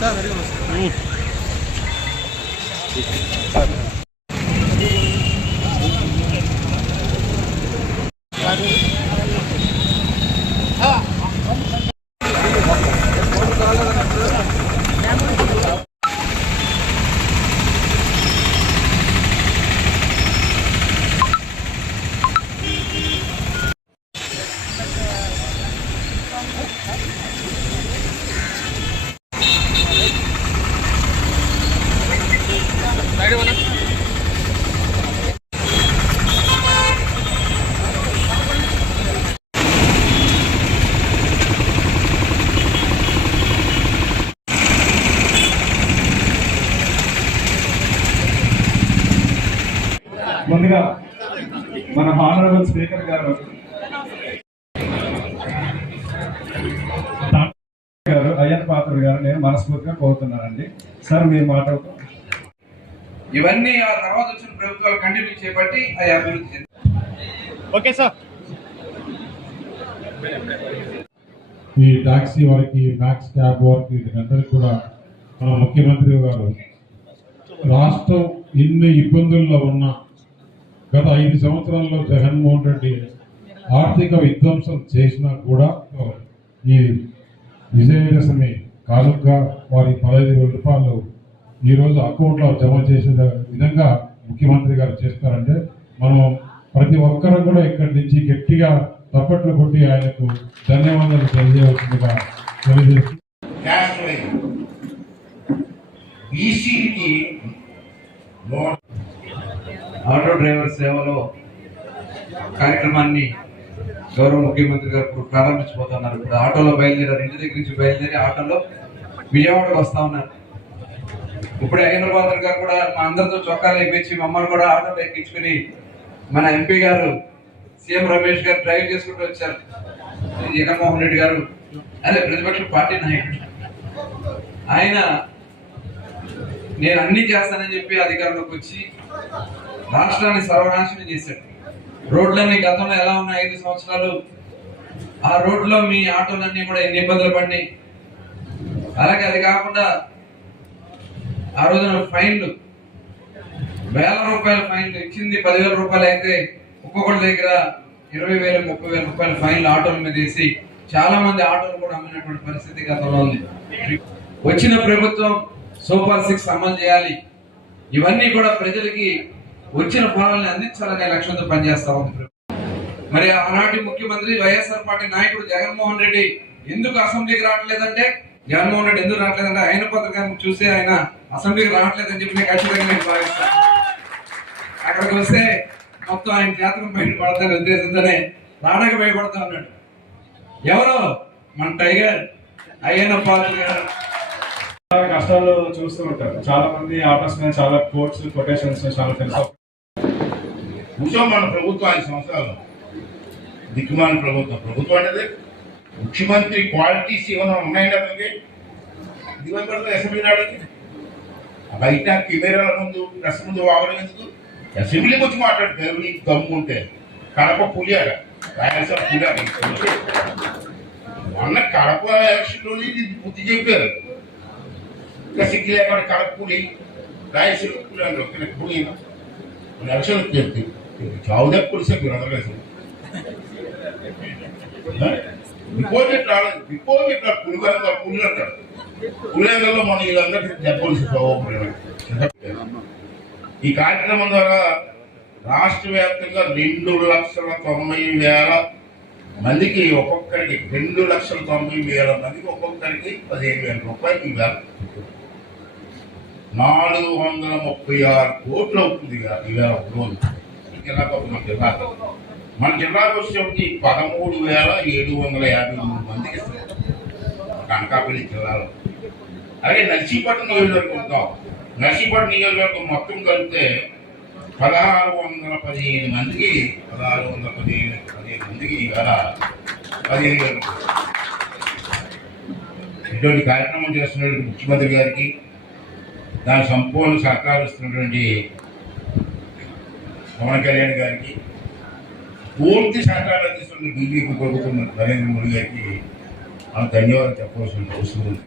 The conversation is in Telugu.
Sir very Thank you. ముందుగా మన హానరబుల్ స్పీకర్ గారు గారు అయ్యన్ పాత్ర గారు నేను మనస్ఫూర్తిగా కోరుతున్నానండి. సార్ మీ మాట ఇవన్నీ ఆ తర్వాత వచ్చిన ప్రభుత్వాలు కంటిన్యూ చేపట్టి అవి అభివృద్ధి ఓకే సార్. ఈ టాక్సీ వారికి మ్యాక్స్ క్యాబ్ వారికి వీటికందరికీ కూడా మన ముఖ్యమంత్రి గారు రాష్ట్రం ఇన్ని ఇబ్బందుల్లో ఉన్న గత ఐదు సంవత్సరాల్లో జగన్మోహన్ రెడ్డి ఆర్థిక విధ్వంసం చేసినా కూడా ఈ విజయదశమి కానుకగా వారి పదహైదు వేల రూపాయలు ఈరోజు అకౌంట్లో జమ చేసే విధంగా ముఖ్యమంత్రి గారు చేస్తారంటే మనం ప్రతి ఒక్కరూ కూడా ఇక్కడి నుంచి గట్టిగా తప్పట్లు కొట్టి ఆయనకు ధన్యవాదాలు తెలియజేయవలసిందిగా తెలియజేస్తుంది బీసీకి ఆటో డ్రైవర్ సేవలో కార్యక్రమాన్ని గౌరవ ముఖ్యమంత్రి గారు ఇప్పుడు ప్రారంభించబోతున్నారు. ఇప్పుడు ఆటోలో బయలుదేరారు. ఇంటి దగ్గర నుంచి బయలుదేరి ఆటోలో విజయవాడకు వస్తా ఉన్నారు. ఇప్పుడే అయ్యనపాత్ర గారు కూడా మా అందరితో చొక్కాలు ఎక్కించి మమ్మల్ని కూడా ఆటోలో ఎక్కించుకుని మన ఎంపీ గారు సీఎం రమేష్ గారు డ్రైవ్ చేసుకుంటూ వచ్చారు. జగన్మోహన్ రెడ్డి గారు. అదే ప్రతిపక్ష పార్టీ నాయకుడు. ఆయన నేను అన్ని చేస్తానని చెప్పి అధికారంలోకి వచ్చి రాష్ట్రాన్ని సర్వనాశనం చేశాడు. రోడ్లన్నీ గతంలో ఎలా ఉన్నాయి ఐదు సంవత్సరాలు? ఆ రోడ్లో మీ ఆటోలన్నీ కూడా ఎన్ని ఇబ్బందులు పడినాయి? అలాగే అది కాకుండా ఆ రోజున ఫైన్లు వేల రూపాయల ఫైన్లు ఇచ్చింది పదివేల రూపాయలు అయితే ఒక్కొక్కటి దగ్గర ఇరవై వేల ముప్పై వేల రూపాయల ఫైన్లు ఆటోల మీద వేసి చాలా మంది ఆటోలు కూడా అమ్మినటువంటి పరిస్థితి గతంలో ఉంది. వచ్చిన ప్రభుత్వం సూపర్ సిక్స్ అమలు చేయాలి. ఇవన్నీ కూడా ప్రజలకి వచ్చిన ఫలాలను అందించాలనే లక్ష్యంతో పనిచేస్తా ఉంది మరి ఆనాటి ముఖ్యమంత్రి వైఎస్ఆర్ పార్టీ నాయకుడు జగన్మోహన్ రెడ్డి ఎందుకు అసెంబ్లీకి రావట్లేదంటే జగన్మోహన్ రెడ్డి ఎందుకు రావట్లేదంటే ఆయన పత్రికను చూసి ఆయన అసెంబ్లీకి రావట్లేదని చెప్పి నేను ఖచ్చితంగా నేను భావిస్తాను. అక్కడికి వస్తే మొత్తం ఆయన జాతకం బయట పడతాను ఉద్దేశంతోనే రాడక భయపడతా ఉన్నాడు. ఎవరు? మన టైగర్ అయ్యన పాత్ర గారు. చాలా కష్టాలు చూస్తూ ఉంటారు. చాలా మంది ఆటోస్ మీద చాలా కోట్స్ కొటేషన్స్ చాలా తెలుసు. కూర్చో మన ప్రభుత్వం ఐదు సంవత్సరాలు దిక్కుమాల ప్రభుత్వం. ప్రభుత్వం అనేది ముఖ్యమంత్రి క్వాలిటీస్ ఏమైనా ఉన్నాయండి అతనికి. దిగుమతి అసెంబ్లీ రావడానికి బయట కెమెరాల ముందు ప్రెస్ ముందు వాగడం ఎందుకు? అసెంబ్లీకి వచ్చి మాట్లాడుతారు నీకు దమ్ము ఉంటే. కడప పులియార రాయలసీమ పులియార మొన్న కడప ఎలక్షన్లోనే ఇది బుద్ధి చెప్పారు ఇంకా సిగ్గు లేకుండా కడప పులి రాయలసీమ పులి అంటే ఒక పులి ఎలక్షన్ చెప్తే చావుదే పులిసే మీరు అందరూ కలిసి డిపాజిట్ రాలేదు డిపాజిట్ రాదు పులిగల పులి అంటాడు. పులిగల్లో మనం వీళ్ళందరికీ చెప్పవలసి ఈ కార్యక్రమం ద్వారా రాష్ట్ర వ్యాప్తంగా రెండు లక్షల తొంభై వేల మందికి ఒక్కొక్కరికి రెండు లక్షల తొంభై వేల మందికి ఒక్కొక్కరికి పదిహేను వేల రూపాయలు ఇవ్వాలి. నాలుగు వందల ముప్పై ఆరు కోట్లు అవుతుంది ఇక ఒక రోజు. ఈ మన జిల్లాకు మన జిల్లాకు వచ్చేప్పటికి పదమూడు వేల ఏడు వందల యాభై మూడు మందికి కనకాపల్లి అనకాపల్లి జిల్లాలో అలాగే నర్సీపట్నం నియోజకవర్గం ఉంటాం నర్సీపట్నం నియోజకవర్గం మొత్తం కలిపితే పదహారు వందల పదిహేను మందికి పదహారు వందల పదిహేను పదిహేను మందికి ఇవాళ పదిహేను వేల. ఇటువంటి కార్యక్రమం చేస్తున్నటువంటి ముఖ్యమంత్రి గారికి దాని సంపూర్ణ సహకరిస్తున్నటువంటి పవన్ కళ్యాణ్ గారికి పూర్తి సహకారం అందిస్తున్న బీజేపీ ప్రభుత్వం నరేంద్ర మోడీ గారికి మనం ధన్యవాదాలు చెప్పవలసిన అవసరం ఉంది.